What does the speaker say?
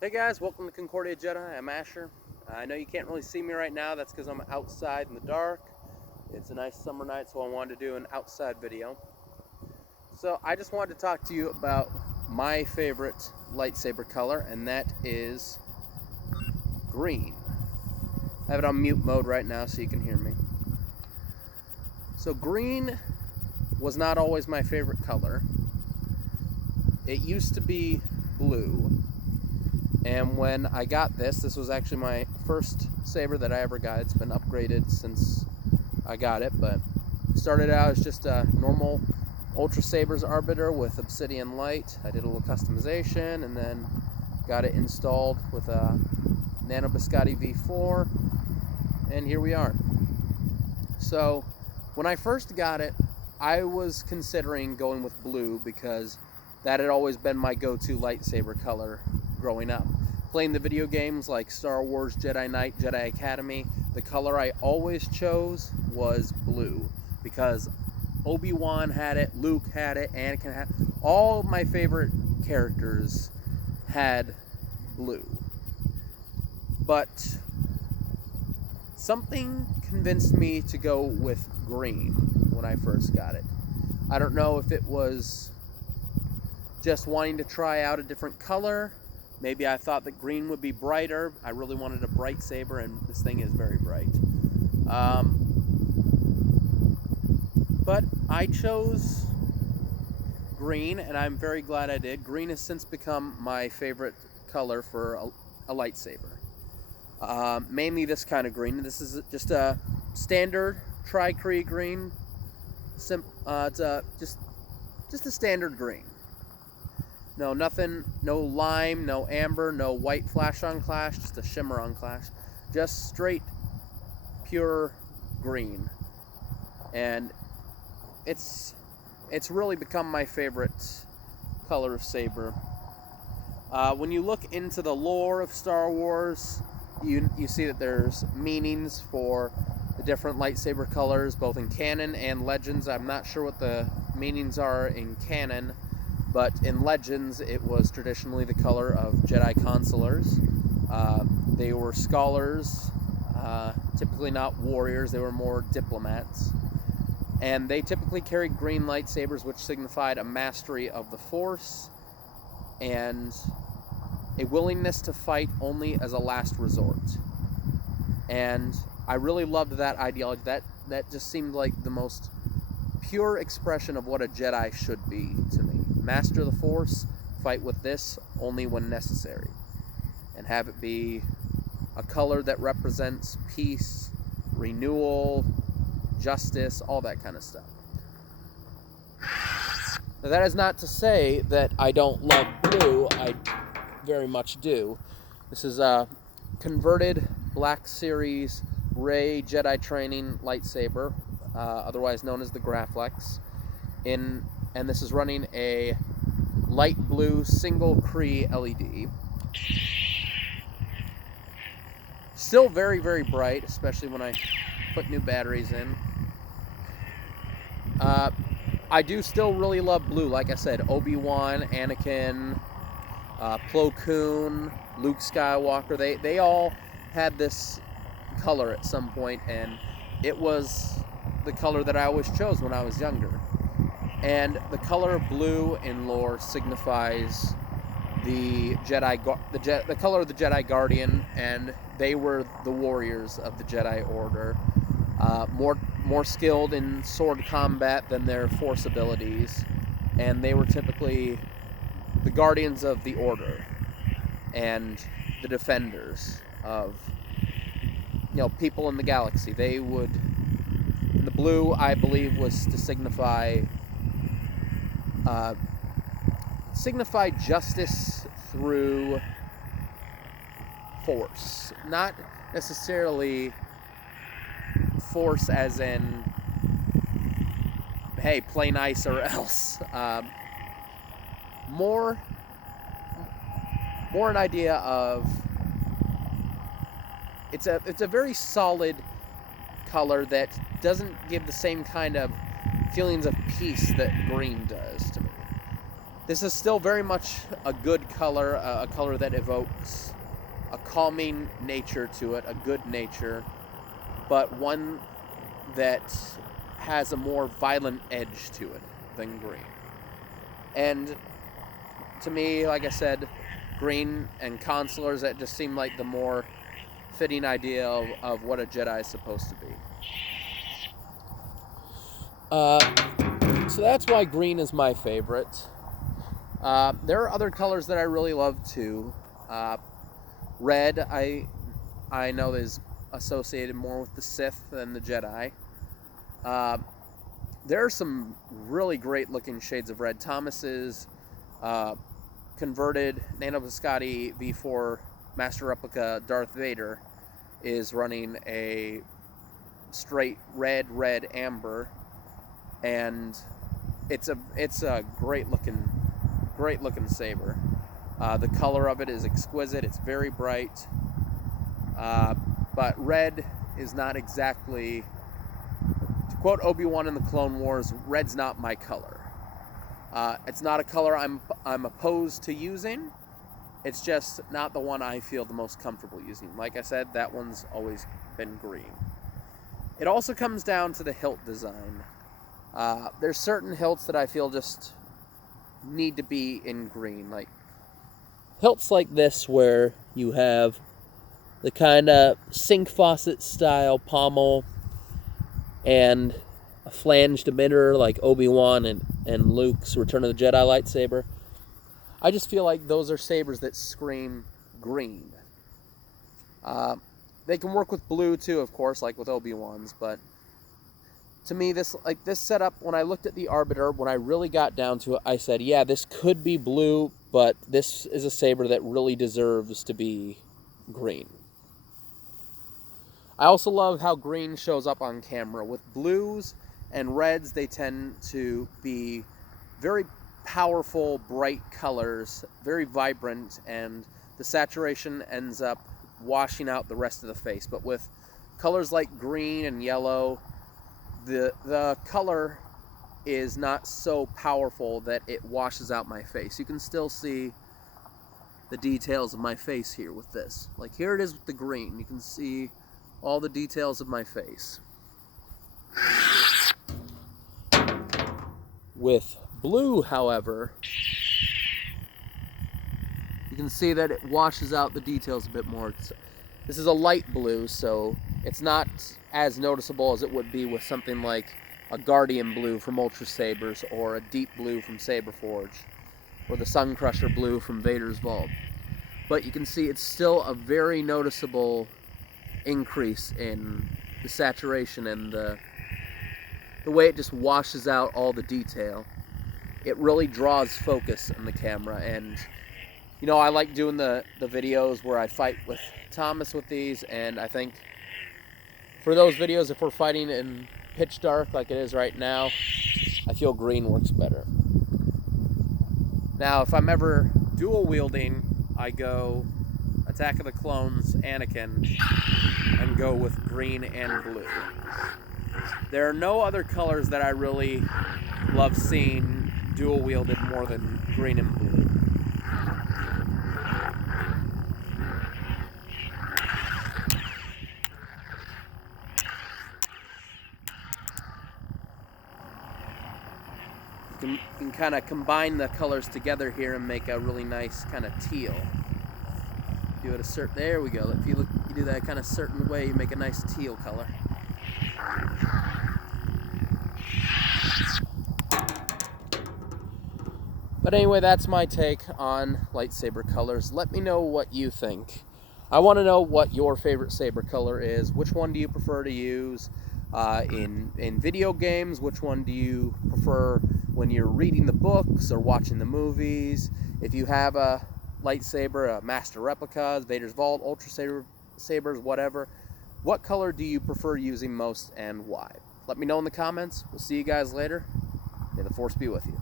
Hey guys, welcome to Concordia Jedi. I'm Asher. I know you can't really see me right now. That's because I'm outside in the dark. It's a nice summer night, so I wanted to do an outside video. So I just wanted to talk to you about my favorite lightsaber color, and that is green. I have it on mute mode right now so you can hear me. So green was not always my favorite color. It used to be blue. And when I got this was actually my first saber that I ever got. It's been upgraded since I got it, but it started out as just a normal Ultra Sabers Arbiter with Obsidian Light. I did a little customization and then got it installed with a Nano Biscotti V4, and here we are. So when I first got it, I was considering going with blue because that had always been my go-to lightsaber color growing up. Playing the video games like Star Wars, Jedi Knight, Jedi Academy, the color I always chose was blue because Obi-Wan had it, Luke had it, Anakin had it. All of my favorite characters had blue. But something convinced me to go with green when I first got it. I don't know if it was just wanting to try out a different color. Maybe I thought that green would be brighter. I really wanted a bright saber, and this thing is very bright. But I chose green, and I'm very glad I did. Green has since become my favorite color for a lightsaber. Mainly this kind of green. This is just a standard Tri-Kree green. It's just a standard green. No, nothing, no lime, no amber, no white flash on clash, just a shimmer on clash. Just straight, pure green. And it's really become my favorite color of saber. When you look into the lore of Star Wars, you see that there's meanings for the different lightsaber colors, both in canon and legends. I'm not sure what the meanings are in canon, but in Legends, it was traditionally the color of Jedi Consulars. They were scholars, typically not warriors. They were more diplomats. And they typically carried green lightsabers, which signified a mastery of the Force and a willingness to fight only as a last resort. And I really loved that ideology. That just seemed like the most pure expression of what a Jedi should be to me. Master the Force, fight with this only when necessary, and have it be a color that represents peace, renewal, justice, all that kind of stuff. Now, that is not to say that I don't love blue. I very much do. This is a converted Black Series Rey Jedi Training lightsaber, otherwise known as the Graflex, and this is running a light blue single Kree LED. Still very, very bright, especially when I put new batteries in. I do still really love blue. Like I said, Obi-Wan, Anakin, Plo Koon, Luke Skywalker, they all had this color at some point, and it was the color that I always chose when I was younger. And the color of blue in lore signifies the color of the Jedi Guardian, and they were the warriors of the Jedi Order, more skilled in sword combat than their Force abilities, and they were typically the guardians of the Order and the defenders of people in the galaxy. The blue, I believe, was to signify justice through force. Not necessarily force as in, hey, play nice or else. More an idea of it's a very solid color that doesn't give the same kind of feelings of peace that green does to me. This is still very much a good color, a color that evokes a calming nature to it, a good nature, but one that has a more violent edge to it than green. And to me, like I said, green and consulars, that just seem like the more fitting idea of what a Jedi is supposed to be. So that's why green is my favorite. There are other colors that I really love too. Red, I know is associated more with the Sith than the Jedi. There are some really great looking shades of red. Thomas's converted Nano Biscotti V4 Master Replica Darth Vader is running a straight red amber, and it's a great looking saber. The color of it is exquisite. It's very bright, but red is not exactly, to quote Obi-Wan in the Clone Wars, red's not my color. It's not a color I'm opposed to using. It's just not the one I feel the most comfortable using. Like I said, that one's always been green. It also comes down to the hilt design. There's certain hilts that I feel just need to be in green, like hilts like this where you have the kind of sink faucet style pommel and a flanged emitter like Obi-Wan and Luke's Return of the Jedi lightsaber. I just feel like those are sabers that scream green. They can work with blue too, of course, like with Obi-Wan's, but to me, this setup, when I looked at the Arbiter, when I really got down to it, I said, yeah, this could be blue, but this is a saber that really deserves to be green. I also love how green shows up on camera. With blues and reds, they tend to be very powerful, bright colors, very vibrant, and the saturation ends up washing out the rest of the face. But with colors like green and yellow, the color is not so powerful that it washes out my face. You can still see the details of my face here with this. Like here it is with the green. You can see all the details of my face. With blue, however, you can see that it washes out the details a bit more. This is a light blue, so it's not as noticeable as it would be with something like a Guardian blue from Ultra Sabers, or a deep blue from Saberforge, or the Sun Crusher blue from Vader's Vault. But you can see it's still a very noticeable increase in the saturation and the way it just washes out all the detail. It really draws focus in the camera, and you know, I like doing the videos where I fight with Thomas with these, and I think for those videos, if we're fighting in pitch dark like it is right now, I feel green works better. Now, if I'm ever dual wielding, I go Attack of the Clones Anakin and go with green and blue. There are no other colors that I really love seeing dual wielded more than green and blue. You can kind of combine the colors together here and make a really nice kind of teal. Do it a certain, there we go. If you do that kind of certain way, you make a nice teal color. But anyway, that's my take on lightsaber colors. Let me know what you think. I want to know what your favorite saber color is. Which one do you prefer to use in video games? Which one do you prefer when you're reading the books or watching the movies? If you have a lightsaber, a Master Replica, Vader's Vault, Ultra Sabers, whatever, what color do you prefer using most and why? Let me know in the comments. We'll see you guys later. May the Force be with you.